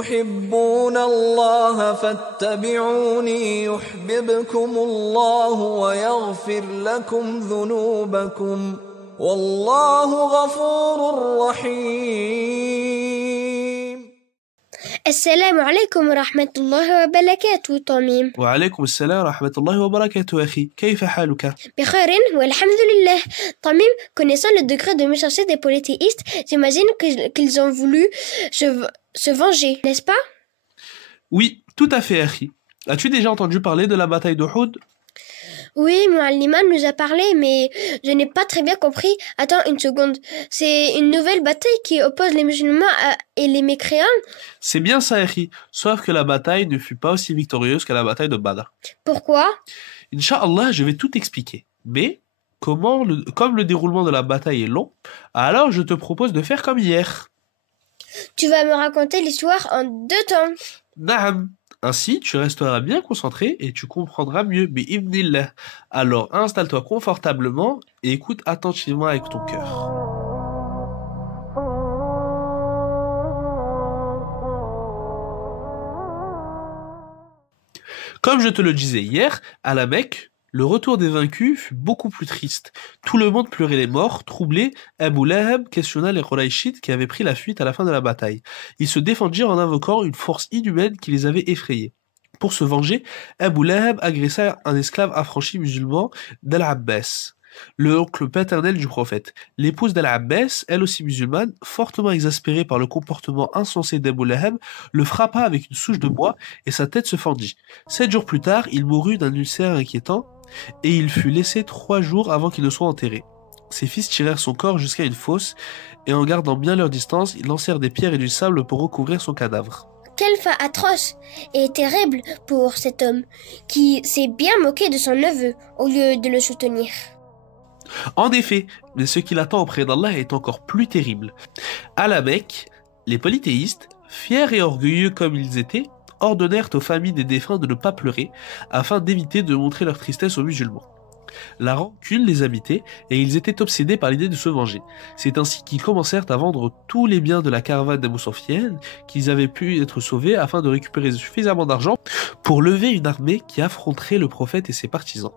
تحبون الله فاتبعوني يحببكم الله ويغفر لكم ذنوبكم والله غفور رحيم. السلام عليكم ورحمة الله وبركاته تميم. وعليكم السلام ورحمة الله وبركاته أخي، كيف حالك؟ بخير والحمد لله. تميم, connaissant le degré de méchanceté des polythéistes, j'imagine qu'ils ont voulu se venger, n'est-ce pas? Oui, tout à fait أخي. As-tu déjà entendu parler de la bataille d'Uhud? Oui, Mouallima nous a parlé, mais je n'ai pas très bien compris. Attends une seconde. C'est une nouvelle bataille qui oppose les musulmans et les mécréants? C'est bien ça, Akhi. Sauf que la bataille ne fut pas aussi victorieuse que la bataille de Badr. Pourquoi? Inch'Allah, je vais tout expliquer. Mais, comme le déroulement de la bataille est long, alors je te propose de faire comme hier. Tu vas me raconter l'histoire en 2 temps. Naam. Ainsi, tu resteras bien concentré et tu comprendras mieux. Bi'ibnillah. Alors, installe-toi confortablement et écoute attentivement avec ton cœur. Comme je te le disais hier, à la Mecque, le retour des vaincus fut beaucoup plus triste. Tout le monde pleurait les morts, troublé. Abu Lahab questionna les Qurayshites qui avaient pris la fuite à la fin de la bataille. Ils se défendirent en invoquant une force inhumaine qui les avait effrayés. Pour se venger, Abu Lahab agressa un esclave affranchi musulman d'Al-Abbas, l'oncle paternel du prophète. L'épouse d'Al-Abbas, elle aussi musulmane, fortement exaspérée par le comportement insensé d'Abu Lahab, le frappa avec une souche de bois et sa tête se fendit. 7 jours plus tard, il mourut d'un ulcère inquiétant et il fut laissé 3 jours avant qu'il ne soit enterré. Ses fils tirèrent son corps jusqu'à une fosse et en gardant bien leur distance, ils lancèrent des pierres et du sable pour recouvrir son cadavre. Quelle fin atroce et terrible pour cet homme qui s'est bien moqué de son neveu au lieu de le soutenir. En effet, mais ce qui l'attend auprès d'Allah est encore plus terrible. À la Mecque, les polythéistes, fiers et orgueilleux comme ils étaient, ordonnèrent aux familles des défunts de ne pas pleurer, afin d'éviter de montrer leur tristesse aux musulmans. La rancune les habitait et ils étaient obsédés par l'idée de se venger. C'est ainsi qu'ils commencèrent à vendre tous les biens de la caravane d'Abu Sufyan qu'ils avaient pu être sauvés afin de récupérer suffisamment d'argent pour lever une armée qui affronterait le prophète et ses partisans.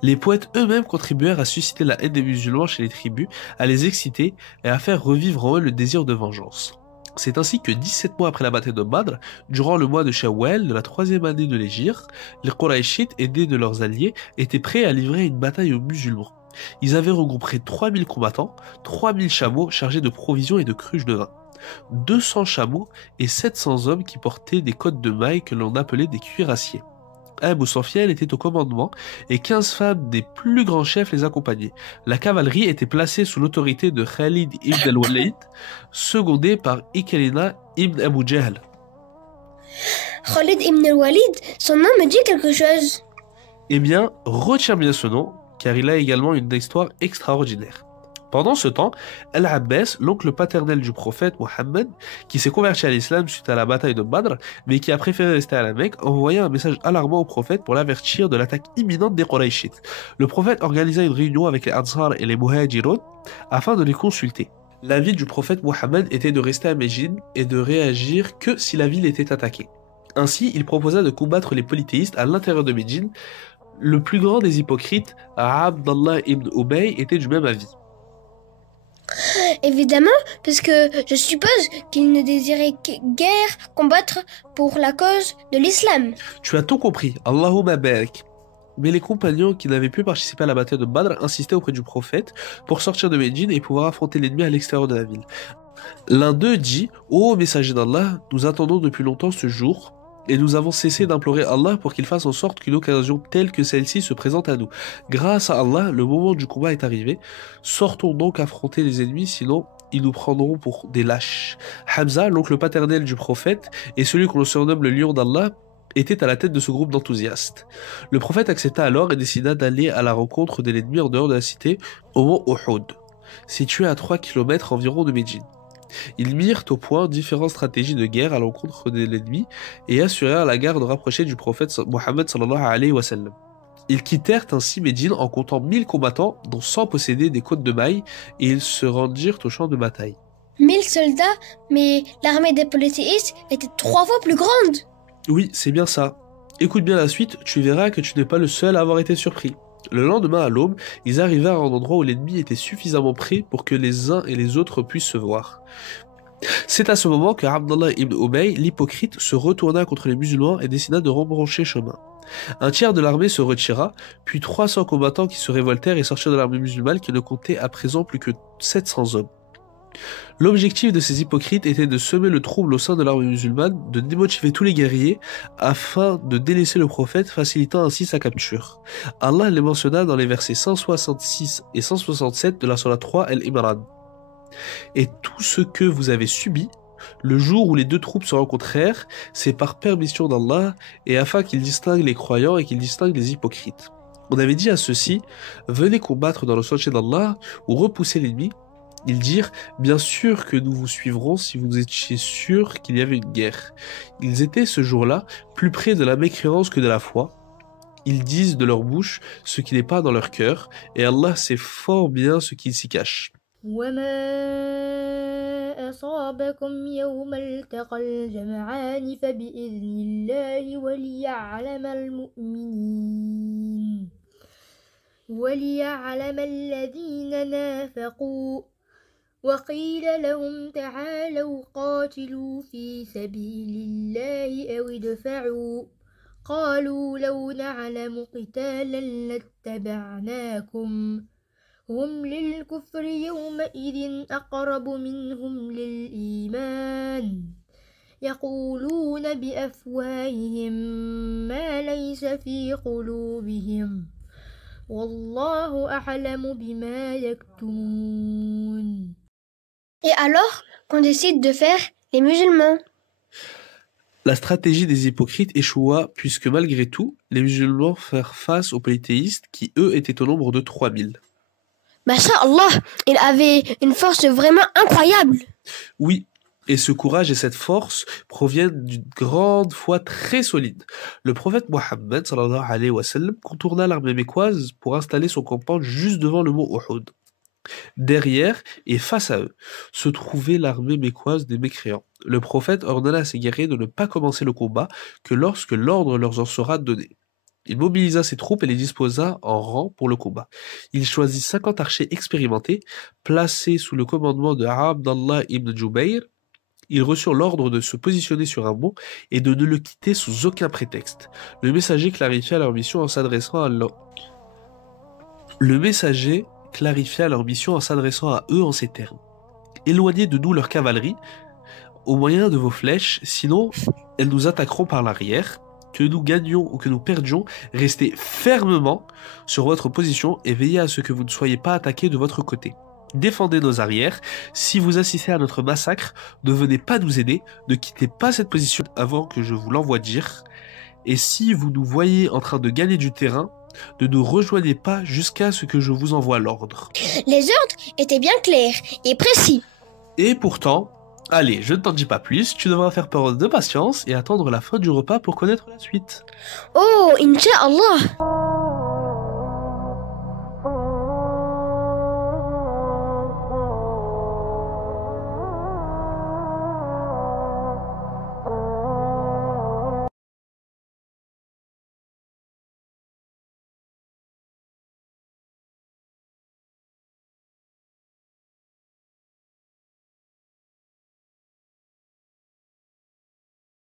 Les poètes eux-mêmes contribuèrent à susciter la haine des musulmans chez les tribus, à les exciter et à faire revivre en eux le désir de vengeance. C'est ainsi que 17 mois après la bataille de Badr, durant le mois de Shawwal de la 3e année de l'Hégire, les Qurayshites, aidés de leurs alliés, étaient prêts à livrer une bataille aux musulmans. Ils avaient regroupé 3000 combattants, 3000 chameaux chargés de provisions et de cruches de vin, 200 chameaux et 700 hommes qui portaient des cottes de mailles que l'on appelait des cuirassiers. Abu Sufyan était au commandement et 15 femmes des plus grands chefs les accompagnaient. La cavalerie était placée sous l'autorité de Khalid ibn al-Walid, secondé par Ikrima ibn Abu Jahl. Khalid ibn al-Walid, son nom me dit quelque chose. Eh bien, retiens bien ce nom, car il a également une histoire extraordinaire. Pendant ce temps, Al-Abbas, l'oncle paternel du prophète Mohammed, qui s'est converti à l'islam suite à la bataille de Badr, mais qui a préféré rester à la Mecque, envoya un message alarmant au prophète pour l'avertir de l'attaque imminente des Qurayshites. Le prophète organisa une réunion avec les Ansar et les Muhajirun afin de les consulter. L'avis du prophète Mohammed était de rester à Médine et de réagir que si la ville était attaquée. Ainsi, il proposa de combattre les polythéistes à l'intérieur de Médine. Le plus grand des hypocrites, Abdallah ibn Ubay, était du même avis. Évidemment, parce que je suppose qu'il ne désirait guère combattre pour la cause de l'islam. Tu as tout compris, Allahumma barik. Mais les compagnons qui n'avaient pu participer à la bataille de Badr insistaient auprès du prophète pour sortir de Médine et pouvoir affronter l'ennemi à l'extérieur de la ville. L'un d'eux dit « Ô messager d'Allah, nous attendons depuis longtemps ce jour, et nous avons cessé d'implorer Allah pour qu'il fasse en sorte qu'une occasion telle que celle-ci se présente à nous. Grâce à Allah, le moment du combat est arrivé. Sortons donc affronter les ennemis, sinon ils nous prendront pour des lâches. » Hamza, l'oncle paternel du prophète, et celui qu'on surnomme le lion d'Allah, était à la tête de ce groupe d'enthousiastes. Le prophète accepta alors et décida d'aller à la rencontre de l'ennemi en dehors de la cité, au mont Uhud, situé à 3 km environ de Médine. Ils mirent au point différentes stratégies de guerre à l'encontre de l'ennemi et assurèrent la garde rapprochée du prophète Mohammed sallallahu alayhi wa sallam. Ils quittèrent ainsi Médine en comptant 1000 combattants, dont 100 possédaient des côtes de mailles, et ils se rendirent au champ de bataille. 1000 soldats, mais l'armée des polythéistes était 3 fois plus grande. Oui, c'est bien ça. Écoute bien la suite, tu verras que tu n'es pas le seul à avoir été surpris. Le lendemain à l'aube, ils arrivèrent à un endroit où l'ennemi était suffisamment près pour que les uns et les autres puissent se voir. C'est à ce moment que Abdallah ibn Ubay, l'hypocrite, se retourna contre les musulmans et décida de rebrancher chemin. Un tiers de l'armée se retira, puis 300 combattants qui se révoltèrent et sortirent de l'armée musulmane qui ne comptait à présent plus que 700 hommes. L'objectif de ces hypocrites était de semer le trouble au sein de l'armée musulmane, de démotiver tous les guerriers, afin de délaisser le prophète, facilitant ainsi sa capture. Allah les mentionna dans les versets 166 et 167 de la Surah 3 Al-Imran. Et tout ce que vous avez subi, le jour où les deux troupes se rencontrèrent, c'est par permission d'Allah, et afin qu'il distingue les croyants et qu'il distingue les hypocrites. On avait dit à ceux-ci, venez combattre dans le sentier d'Allah, ou repousser l'ennemi. Ils dirent, bien sûr que nous vous suivrons si vous étiez sûrs qu'il y avait une guerre. Ils étaient ce jour-là plus près de la mécréance que de la foi. Ils disent de leur bouche ce qui n'est pas dans leur cœur, et Allah sait fort bien ce qu'ils s'y cachent. وما أصابكم يوم التقى الجمعان فبإذن الله وليعلم الذين نافقوا وقيل لهم تعالوا قاتلوا في سبيل الله أو ادفعوا قالوا لو نعلم قتالا لاتبعناكم هم للكفر يومئذ أقرب منهم للإيمان يقولون بأفواههم ما ليس في قلوبهم والله أعلم بما يكتمون. Et alors qu'on décide de faire les musulmans? La stratégie des hypocrites échoua puisque malgré tout, les musulmans firent face aux polythéistes qui eux étaient au nombre de 3000. Masha'Allah, il avait une force vraiment incroyable. Oui, et ce courage et cette force proviennent d'une grande foi très solide. Le prophète Mohammed sallallahu alayhi wa sallam contourna l'armée mécoise pour installer son campement juste devant le mont Uhud. Derrière et face à eux se trouvait l'armée mécoise des mécréants. Le prophète ordonna à ses guerriers de ne pas commencer le combat que lorsque l'ordre leur en sera donné. Il mobilisa ses troupes et les disposa en rang pour le combat. Il choisit 50 archers expérimentés, placés sous le commandement de Abdallah ibn Jubayr. Ils reçurent l'ordre de se positionner sur un mont et de ne le quitter sous aucun prétexte. Le messager clarifia leur mission en s'adressant à eux en ces termes. Éloignez de nous leur cavalerie, au moyen de vos flèches, sinon elles nous attaqueront par l'arrière. Que nous gagnions ou que nous perdions, restez fermement sur votre position et veillez à ce que vous ne soyez pas attaqués de votre côté. Défendez nos arrières. Si vous assistez à notre massacre, ne venez pas nous aider, ne quittez pas cette position avant que je vous l'envoie dire. Et si vous nous voyez en train de gagner du terrain, ne nous rejoignez pas jusqu'à ce que je vous envoie l'ordre. Les ordres étaient bien clairs et précis. Et pourtant, allez, je ne t'en dis pas plus, tu devras faire preuve de patience et attendre la fin du repas pour connaître la suite. Oh, Inch'Allah.